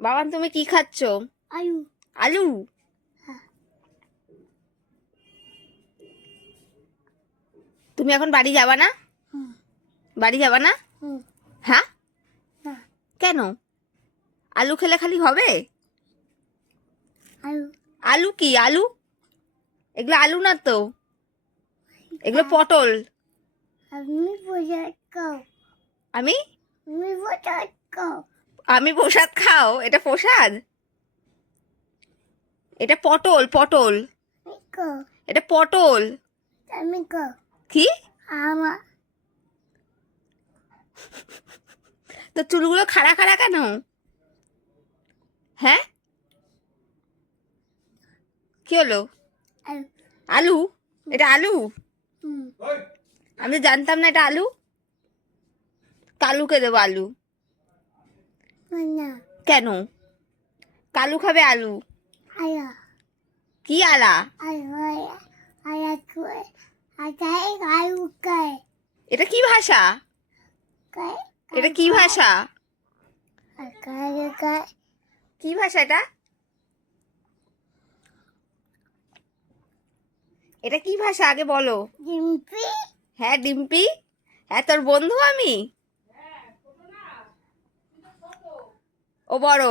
বাবান তুমি কি খাচ্ছ? আলু। আলু? হ্যাঁ। তুমি এখন বাড়ি যাবা না? হুম। বাড়ি যাবা না? হুম। হ্যাঁ, না। কেন? আলু খেলে খালি হবে? আলু। আলু কি আলু? এগুলো আলু না তো, এগুলো পটল। আমি প্রসাদ খাও। আমি আমি প্রসাদ খাও। আমি প্রসাদ খাও? এটা প্রসাদ? এটা পটল, পটল। আমি খাও। এটা পটল। আমি খাও। কি? আমার তো চুলগুলো খাড়া খাড়া কেন? হ্যাঁ, কি হলো? আলু। আলু? এটা আলু? হুম। আমি তো জানতাম না এটা আলু। কালুকে দেবো আলু। না। কেন? কালু খাবে আলু? আয়া। কি আলা? আয়া। আয়া। আয়া খায়। আটাই আলু খায়। এটা কি ভাষা? খায়। এটা কি ভাষা? খায় খায়। কি ভাষা এটা? এটা কি ভাষা আগে বলো। ডিম্পি। হ্যাঁ ডিম্পি। হ্যাঁ তোর বন্ধু আমি। ও বড়।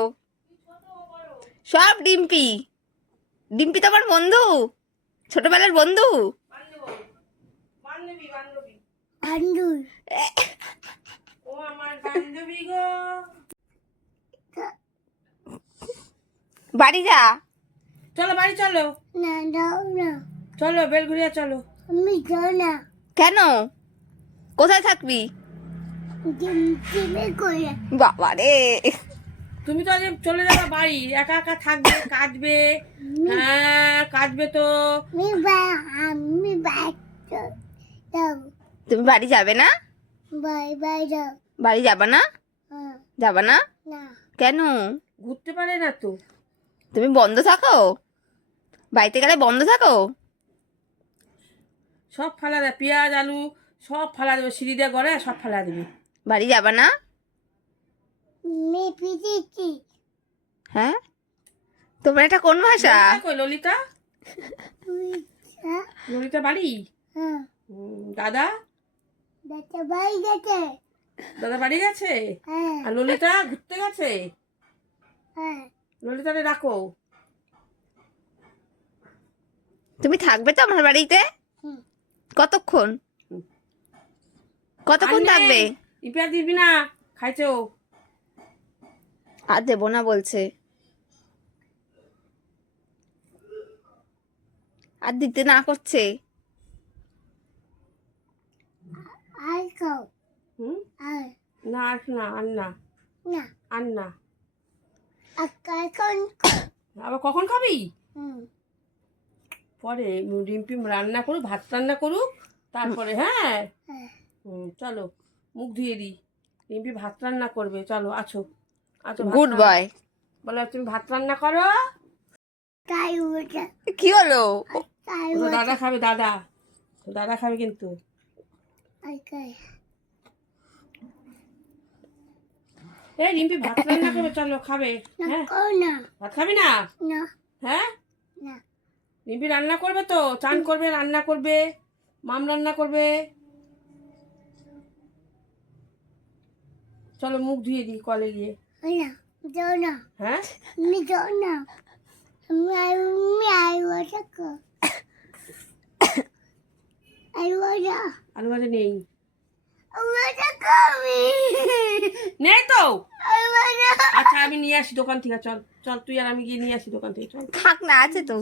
সব ডিম্পি। ডিম্পি তো আমার বন্ধু, ছোটবেলার বন্ধু। আন্দুর। ও আমার বান্ধবী গো। বাড়ি যা। চলো বাড়ি চলো, না দাও না। চলো বেলঘুরিয়া চলো। আমি যাও না। কেন? কোথায় থাকবি? ডিম্পি করে। বাবা রে। তুমি তো আজ চলে যাবে বাড়ি, একা একা থাকবে, কাঁদবে। হ্যাঁ কাঁদবে তো। আমি বাই দাও। তুমি বাড়ি যাবে না? বাই বাই দাও। বাড়ি যাবা না? হ্যাঁ। যাবা না? না। কেন? ঘুরতে পারে না তো। তুমি বন্ধ থাকো? বাড়িতে গেলে বন্ধ থাকো? সব ফালা দেবে, পেঁয়াজ আলু সব ফালা দেবে, সিঁড়ি দিয়ে গড়ে সব ফালা দেবে। বাড়ি যাবা না? আমি পিটিছি। হ্যাঁ, তোমার এটা কোন ভাষা? ললিতা কই ললিতা? তুই ললিতা বাড়ি? হ্যাঁ। দাদা? দাদা বাই গেছে। দাদা বাড়ি গেছে? হ্যাঁ। আর ললিতা ঘুরতে গেছে? হ্যাঁ। ললিতারে ডাকো। তুমি থাকবে তো আমার বাড়িতে? হুম। কতক্ষণ? কতক্ষণ থাকবে? ইপিয়া দিবি না, খাইছো? আর দেবো না বলছে। আর দিতে না করছে। আর খাও। হুম? আর না আর না, আর না, না। আর না। আকার কোন। আবার কখন খাবি? হুম। পরে রিম্পি রান্না করুক, ভাত রান্না করুক, তারপরে হ্যাঁ। হ্যাঁ। চলো মুখ ধুয়ে দিই। রিম্পি ভাত রান্না করবে, চলো আছো আছো। Good boy. বলো তুমি ভাত রান্না করো। তাই ওটা। কি হলো? তাই ও তো ওটা। দাদা খাবে, দাদা দাদা খাবে কিন্তু। আকার। এই রিম্পি ভাত রান্না করবে, চলো খাবে। না হ্যাঁ কো না। ভাত খাবি না? না। হ্যাঁ না। রিম্পি রান্না করবে তো, চান করবে, রান্না করবে, মাম রান্না করবে। চলো মুখ ধুয়ে দিই কলে গিয়ে। না যাও না। হ্যাঁ আমি যাও না। আমি আই ওটা কো। আই ওটা। আলু ভাজা নেই? ওটা খাবি। নেই তো? আই ওটা। আচ্ছা আমি নিয়ে আসি দোকান থেকে, চল চল তুই আর আমি গিয়ে নিয়ে আসি দোকান থেকে, চল। থাক না, আছে তো।